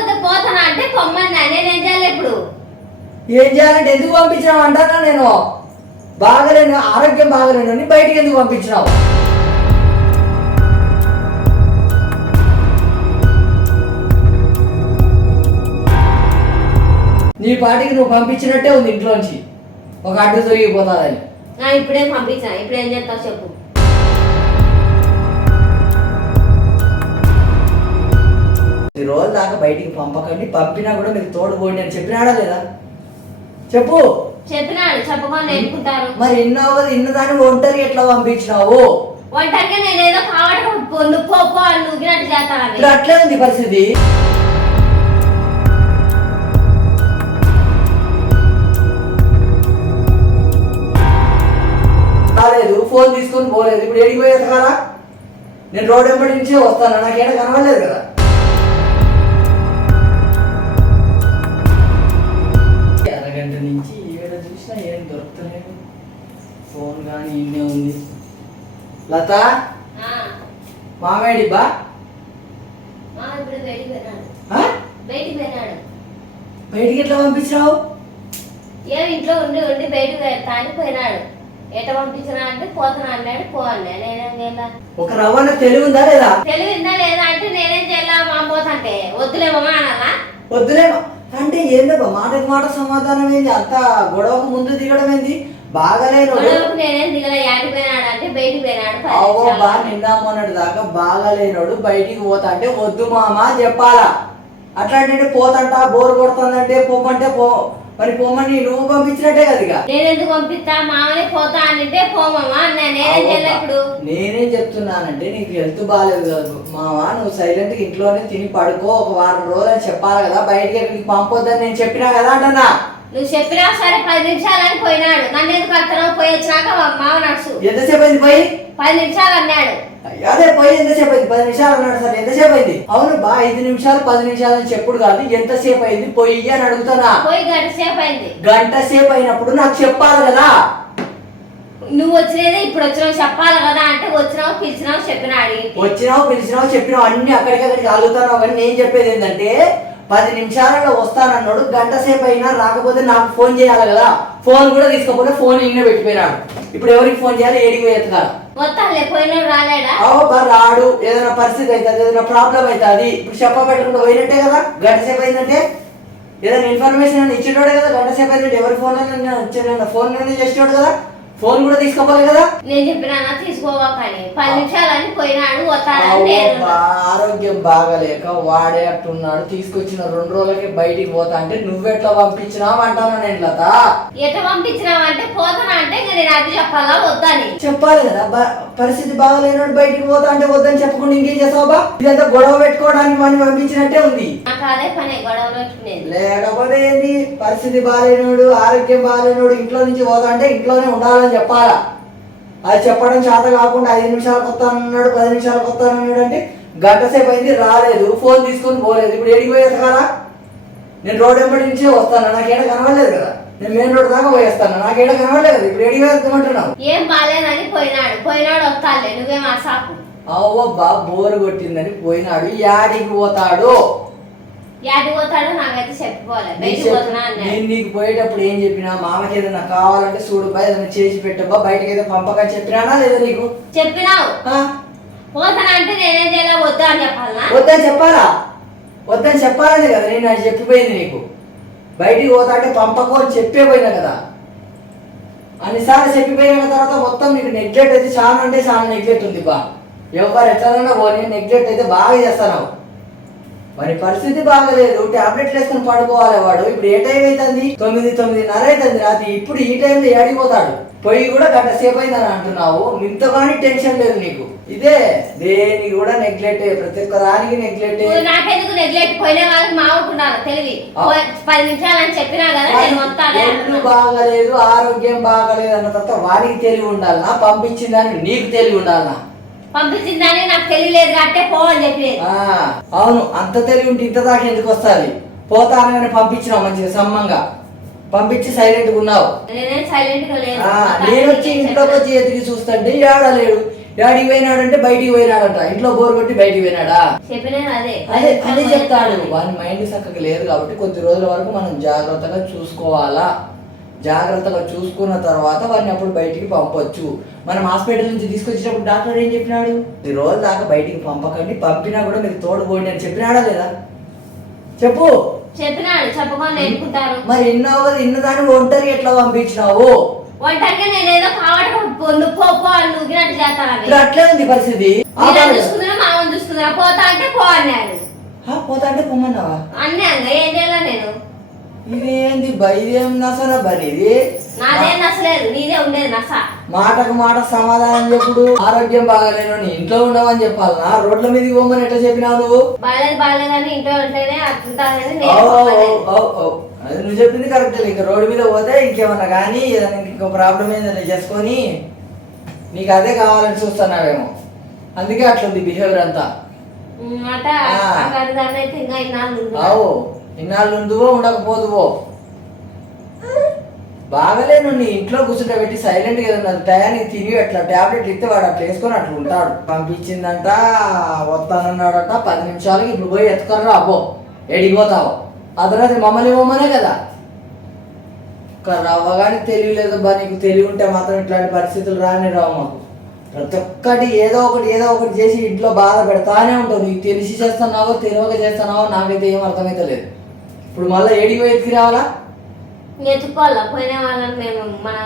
రాకపోతే పోతానా అంటే పొమ్మన్నా నేనేం చేయాలి ఇప్పుడు? ఏం చేయాలంటే ఎందుకు పంపించినావు అంటారా నేను? బాగలేను ఆరోగ్యం బాగలేను. అని బయటికి ఎందుకు పంపించినావు? నీ పాటికి నువ్వు పంపించినట్టే ఉంది ఇంట్లోంచి. ఒక అడ్డు తొలగిపోతాదని. ఇప్పుడేం పంపించా ఇప్పుడు ఏం చేస్తావు చెప్పు. ఈ రోజు దాకా బయటికి పంపకండి. పంపినా కూడా మీరు తోడుకోండి అని చెప్పినాడా లేదా? చెప్పు. చెప్పినాడు. చెప్పకుండా ఎన్నుకుంటారు మరి ఇన్నావు కదా ఇన్నదాన్ని ఒంటరి ఎట్లా పంపించినావు? ఒంటరిగా నేను ఏదో కావడం నువ్వు పో పో అని నువ్వుగినట్టు చేస్తాను అట్లే ఉంది పరిస్థితి. రాలేదు ఫోన్ తీసుకొని పోలేదు. ఇప్పుడు ఏడికి పోయేది కదా నేను రోడ్ వెంబడి నుంచే వస్తాను. నాకేడ కనవలేదు కదా. లత? మామేడి బా బయటికి? బయటికి బయటికి ఎట్లా పంపించినావు? ఏం ఇంట్లో ఉండి ఉండి బయటకు తాగి పోయినాడు. ఎట పంపించినా అంటే పోతున్నా అన్నాడు పో అన్నా నేనేం చేయాల? ఒక రవ్వన తెలివి ఉందా లేదా? తెలివిందా లేదా అంటే నేనేం చేయాలా? మా పోతంటే. వద్దులేమో అనాలా వద్దులే అంటే ఏందబ్బా? మాటకు మాట సమాధానం ఏంది? అంత గొడవకు ముందు దిగడం ఏంది? బాగాలేను. అవో. బా నిన్న మొన్నటి దాకా బాగాలేనోడు బయటికి పోతా అంటే వద్దు మామ చెప్పాలా. అట్లాంటి పోతంటా బోర్ కొడుతుందంటే పోమంటే పో మరి పోమని నువ్వు పంపించినట్టే కదా నేనెందుకు పంపిస్తా? మామని పోతా అంటే పోమమ్మా నేనేం చెప్తున్నానంటే నీకు హెల్త్ బాగాలేదు కదా మావా నువ్వు సైలెంట్గా ఇంట్లోనే తిని పడుకో ఒక వారం రోజులు అని చెప్పాలి కదా. బయటికి పంపొద్దని నేను చెప్పినా కదా అంటున్నా. నువ్వు చెప్పినా సరే పది నిమిషాలని పోయినాడు. నన్ను ఎందుకు అత్తనావు పోయి వచ్చినాక మా మామ నడుచు. ఎంతసేపు అయింది పోయి? పది నిమిషాలు అన్నాడు. అదే పోయి ఎంతసేపు అయింది? పది నిమిషాలు అన్నాడు సార్. ఎంతసేపు అయింది? అవును బా ఐదు నిమిషాలు పది నిమిషాలు అని చెప్పుడు కాదు ఎంతసేపు అయింది? పోయి అని అడుగుతానా పోయి గంట సేపు అయింది. గంట సేపు అయినప్పుడు నాకు చెప్పాలి కదా. నువ్వు వచ్చినదే ఇప్పుడు వచ్చినావు చెప్పాలి కదా అంటే వచ్చినావు పిలిచినావు చెప్పినాడు వచ్చినావు పిలిచినావు చెప్పినావు అన్ని అక్కడికక్కడికి అడుగుతాను కానీ నేను చెప్పేది ఏంటంటే పది నిమిషాలలో వస్తానన్నాడు. గంట సేపు అయినా రాకపోతే నాకు ఫోన్ చేయాలి కదా. ఫోన్ కూడా తీసుకోకపోతే ఫోన్ ఇన్నే పెట్టిపోయినాడు. ఇప్పుడు ఎవరికి ఫోన్ చేయాలి? ఏడికి అవో బా రాడు. ఏదైనా పరిస్థితి అవుతుంది ఏదైనా ప్రాబ్లం అవుతుంది. ఇప్పుడు చెప్ప పెట్టకుండా పోయినట్టే కదా. గంట సేపు అయిందంటే ఏదైనా ఇన్ఫర్మేషన్ ఇచ్చేటోడే కదా. గంట సేపు అయిందంటే ఎవరి ఫోన్ అయినా ఫోన్ చేసేటోడు కదా? ఫోన్ కూడా తీసుకోవాలి కదా? నేను చెప్పినా తీసుకోవా కానీ పది నిమిషాలు అని పోయినాడు బా, ఆరోగ్యం బాగలేక వాడే అట్టున్నాడు తీసుకొచ్చిన రెండు రోజులకి బయటికి పోతా అంటే నువ్వెట్లా పంపించినావు అంటాను నేను లత? ఎట పంపించినావు అంటే పోతానా అంటే నేను అది చెప్పాలా వద్దని చెప్పాలి కదా పరిస్థితి బాగలేనోడు బయటికి పోతా అంటే వద్దని చెప్పకుండా ఇంకేం చేస్తావు బా ఇదంతా గొడవ పెట్టుకోవడానికి మనం పంపించినట్టే ఉంది. లేకపోతే ఏంది? పరిస్థితి బాగాలేనోడు ఆరోగ్యం బాగాలేనోడు ఇంట్లో నుంచి పోతా అంటే ఇంట్లోనే ఉండాలని చెప్పాలా? అది చెప్పడం చేత కాకుండా ఐదు నిమిషాలకు వస్తానన్నాడు పది నిమిషాలకు వస్తానన్నాడు అంటే గంట సేపు అయింది రాలేదు ఫోన్ తీసుకొని పోలేదు. ఇప్పుడు ఏడికి పోయేది కదా నేను రోడ్ వెంబడి నుంచే వస్తాను నాకేడ కనవలేదు కదా. నేను మెయిన్ రోడ్ దాకా పోయేస్తాను. నాకేడ కనవలేదు కదా ఇప్పుడు ఏడికి వేస్తామంటున్నావు ఏం బాలేదని పోయినాడు. పోయినాడు వస్తాలే నువ్వేం ఆ సాకు అవ్వబ్బా బోరు కొట్టిందని పోయినాడు. యాడికి పోతాడు? యాడికి పోతాడో నాకైతే చెప్పిపోలే నీకు బయటికి చెప్ప- పోతున్నా అన్నాడు. నేను నీకు పోయేటప్పుడు ఏం చెప్పినా? మామకి ఏదైనా కావాలంటే చూడుబా ఏదైనా చేసి పెట్టబ్బా బయటకి ఏదో పంపకని చెప్పినానా లేదా నీకు? చెప్పినావు. ఆ? పోతానా అంటే నేనేం చేయాలా? వద్దా అని చెప్పాలనా? వద్దని చెప్పాలా? వద్దని చెప్పాలనే కదా. నేను అది చెప్పిపోయింది నీకు. బయటికి పోతా అంటే పంపకు అని చెప్పే పోయినా కదా. అన్నిసార్లు చెప్పిపోయిన తర్వాత మొత్తం నీకు నెగ్లెక్ట్ అయితే చాలా అంటే చాలా నెగ్లెక్ట్ ఉంది బా ఎవరు ఎట్లా పోనీ నెగ్లెక్ట్ అయితే బాగా చేస్తాను మరి పరిస్థితి బాగలేదు. టాబ్లెట్లు వేసుకొని పడుకోవాలి వాడు. ఇప్పుడు ఏ టైం అవుతుంది తొమ్మిది తొమ్మిదిన్నర అవుతుంది రాత్రి. ఇప్పుడు ఈ టైంలో ఏడిపోతాడు. పొయ్యి కూడా గంట సేపు అయిందని అంటున్నావు. ఇంతగాని టెన్షన్ లేదు నీకు. ఇదే దేనికి కూడా నెగ్లెక్ట్ ప్రతి ఒక్క దానికి నెగ్లెక్ట్ నాకెందుకు నెగ్లెక్ట్ పోయిన వాళ్ళకి మావుకున్నాను తెలివి. పోయి- పది నిమిషాలు అని చెప్పినా కదా నేను అంటున్నా. బాగలేదు ఆరోగ్యం బాగలేదు అన్న తర్వాత వాడికి తెలివి ఉండాలనా? పంపించిందని నీకు తెలివి ఉండాలనా? పంపించిందని నాకు తెలియలేదు అంటే పో అని చెప్పేది. ఆ, అవును అంత తెలివి ఉంటే ఇంత దాకా ఎందుకు వస్తుంది? పోతానని పంపించినావు మంచిగా సమ్మంగా. పంపించి సైలెంట్గా ఉన్నావు. నేనేం సైలెంట్ వచ్చి ఇంట్లోకి వచ్చి ఎతికి చూస్తుంటే ఏడలేడు డాడీకి పోయినాడు అంటే బయటికి పోయినాడంట. ఇంట్లో బోర్ కొట్టి బయటికి పోయినాడా? అదే. అదే చెప్తాడు. వాని మైండ్ చక్కగా లేదు కాబట్టి కొద్ది రోజుల వరకు మనం జాగ్రత్తగా చూసుకోవాలా. జాగ్రత్తగా చూసుకున్న తర్వాత వాడిని అప్పుడు బయటికి పంపొచ్చు. మనం హాస్పిటల్ నుంచి తీసుకొచ్చేటప్పుడు డాక్టర్ ఏం చెప్పినాడు? ఈ రోజు దాకా బయటికి పంపకండి పంపినా కూడా మీరు తోడుపోండి అని చెప్పినాడా లేదా? చెప్పు. చెప్పినాడు చెప్పకుండా ఎన్నుకుంటారు మరి ఇన్నావు కదా ఇన్నదాన్ని ఒంటరి ఎట్లా పంపించినావు? ఒంటరిగా నేను ఏదో కావడం నువ్వు పో పో అని నూగినట్టు చేస్తాను అట్లే ఉంది పరిస్థితి. చూసుకున్నా మామూలు చూసుకున్నా పోతా అంటే పో అన్నాడు. పోతా అంటే పొమ్మన్నావా? అన్నీ అంగా ఏం చేయాలా నేను ఇదేంది? బా ఇదేం నసన బని ఇది? నాదేం నచ్చలేదు నీదే ఉండేది నస. మాటకు మాట సమాధానం చెప్పుడు. ఆరోగ్యం బాగాలేను నీ ఇంట్లో ఉండవని చెప్పాలనా? రోడ్ల మీదకి పోమని ఎట్లా చెప్పినావు? నువ్వు బాగాలేదు బాగాలేదు అని ఇంట్లో ఉంటేనే. అది నువ్వు చెప్పింది కరెక్ట్ ఇంకా రోడ్డు మీద పోతే ఇంకేమన్నా కానీ ఏదైనా ఇంకో ప్రాబ్లం ఏదైనా చేసుకొని నీకు అదే కావాలని చూస్తున్నావేమో. అందుకే అట్లుంది బిహేవియర్ అంతా. అవు ఇన్నాళ్ళు ఉందువో ఉండకపోదువో. బాగలేను నీ ఇంట్లో కూర్చుంటే పెట్టి సైలెంట్గా ఏదన్నా టయానికి తిని అట్లా టాబ్లెట్ ఇస్తే వాడు అట్లా వేసుకొని అట్లా ఉంటాడు. పంపించిందంట వస్తానన్నాడట పది నిమిషాలకి ఇప్పుడు పోయి ఎత్తుకర్రా అబ్బో ఎడిగిపోతావు ఆ తర్వాత మమ్మల్ని మమ్మనే కదా. రవ్వ కానీ తెలివి లేదు బా నీకు తెలివి ఉంటే మాత్రం ఇట్లాంటి పరిస్థితులు రాని రావు మాకు. ప్రతి ఒక్కటి ఏదో ఒకటి ఏదో ఒకటి చేసి ఇంట్లో బాధ పెడతానే ఉంటావు. నీకు తెలిసి చేస్తున్నావో తెలియక చేస్తున్నావో నాకైతే ఏం అర్థమైతే లేదు. ఇప్పుడు మళ్ళీ ఏడికి ఎత్తుకు రావాలా? ఎత్తుకోవాలా? పోయిన వాళ్ళని మేము మనం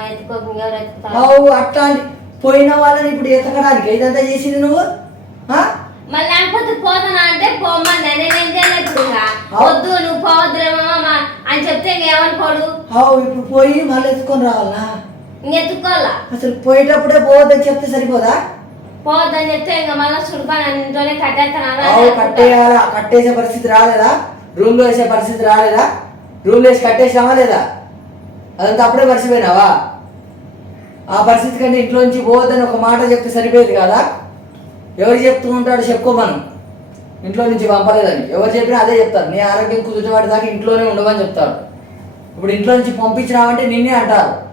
అట్లాంటి పోయిన వాళ్ళని ఇప్పుడు ఎతకడానికి ఇదంతా చేసింది నువ్వు? మళ్ళీ లేకపోతే పోతానా అంటే నేనేం చేయలేదు. వద్దు నువ్వు అని చెప్తే ఇంకేమనుకోడు అవు ఇప్పుడు పోయి మళ్ళీ ఎత్తుకొని రావాలా? ఇంకెత్తుకోవాలా అసలు పోయేటప్పుడే పోవద్దని చెప్తే సరిపోదా? పోవద్దని చెప్తే ఇంకా మళ్ళీ ఇంట్లోనే కట్టేస్తాను? కట్టేయాలా? కట్టేసే పరిస్థితి రాలేదా? రూమ్లో వేసే పరిస్థితి రాలేదా? రూమ్లో వేసి కట్టేసినావా లేదా? అదంతా అప్పుడే మర్చిపోయినావా? ఆ పరిస్థితి కంటే ఇంట్లో నుంచి పోవద్దని ఒక మాట చెప్తే సరిపోయేది కదా? ఎవరు చెప్తూ ఉంటాడు చెప్పుకోమను ఇంట్లో నుంచి పంపలేదని. ఎవరు చెప్పినా అదే చెప్తారు. నీ ఆరోగ్యం కుదుటవాడి దాకా ఇంట్లోనే ఉండమని చెప్తారు. ఇప్పుడు ఇంట్లో నుంచి పంపించినావంటే నిన్నే అంటారు.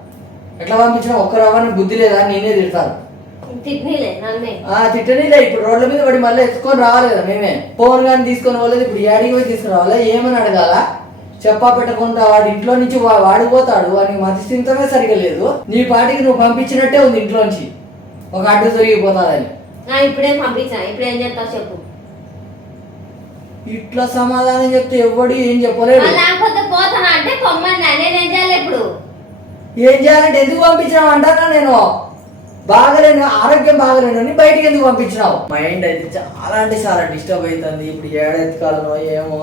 ఎట్లా పంపించినా ఒక్కరు అవ్వని బుద్ధి లేదా అని నిన్నే తిడతారు. తిట్టనీలే ఇప్పుడు రోడ్ల మీద పడి మళ్ళీ ఎత్తుకొని రావాలి కదా మేమే. ఫోన్ కానీ తీసుకొని పోలేదు ఇప్పుడు ఏడికి పోయి తీసుకురావాలా ఏమని అడగాల? చెప్పా పెట్టకుండా వాడి ఇంట్లో నుంచి వాడిపోతాడు వాడికి మతి సరిగా లేదు. నీ పాటికి నువ్వు పంపించినట్టే ఉంది ఇంట్లోంచి. ఒక అడ్డు తొలగిపోతాదని ఆ, ఇప్పుడే పంపించా? ఇప్పుడు ఏం చేస్తావు చెప్పు. ఇట్లా సమాధానం చెప్తే ఎవడు ఏం చెప్పలేడు. మళ్ళీ లేకపోతే పోతానా? అంటే పొమ్మని నేనేం చేయాలి ఇప్పుడు? ఏం చేయాలంటే ఎందుకు పంపించినావు అంటారా నేను? బాగలేను ఆరోగ్యం బాగలేను అని బయటికి ఎందుకు పంపించినావు? మైండ్ అయితే చాలా అంటే చాలా డిస్టర్బ్ అవుతుంది. ఇప్పుడు ఏడ ఎత్తుకాలనో ఏమో.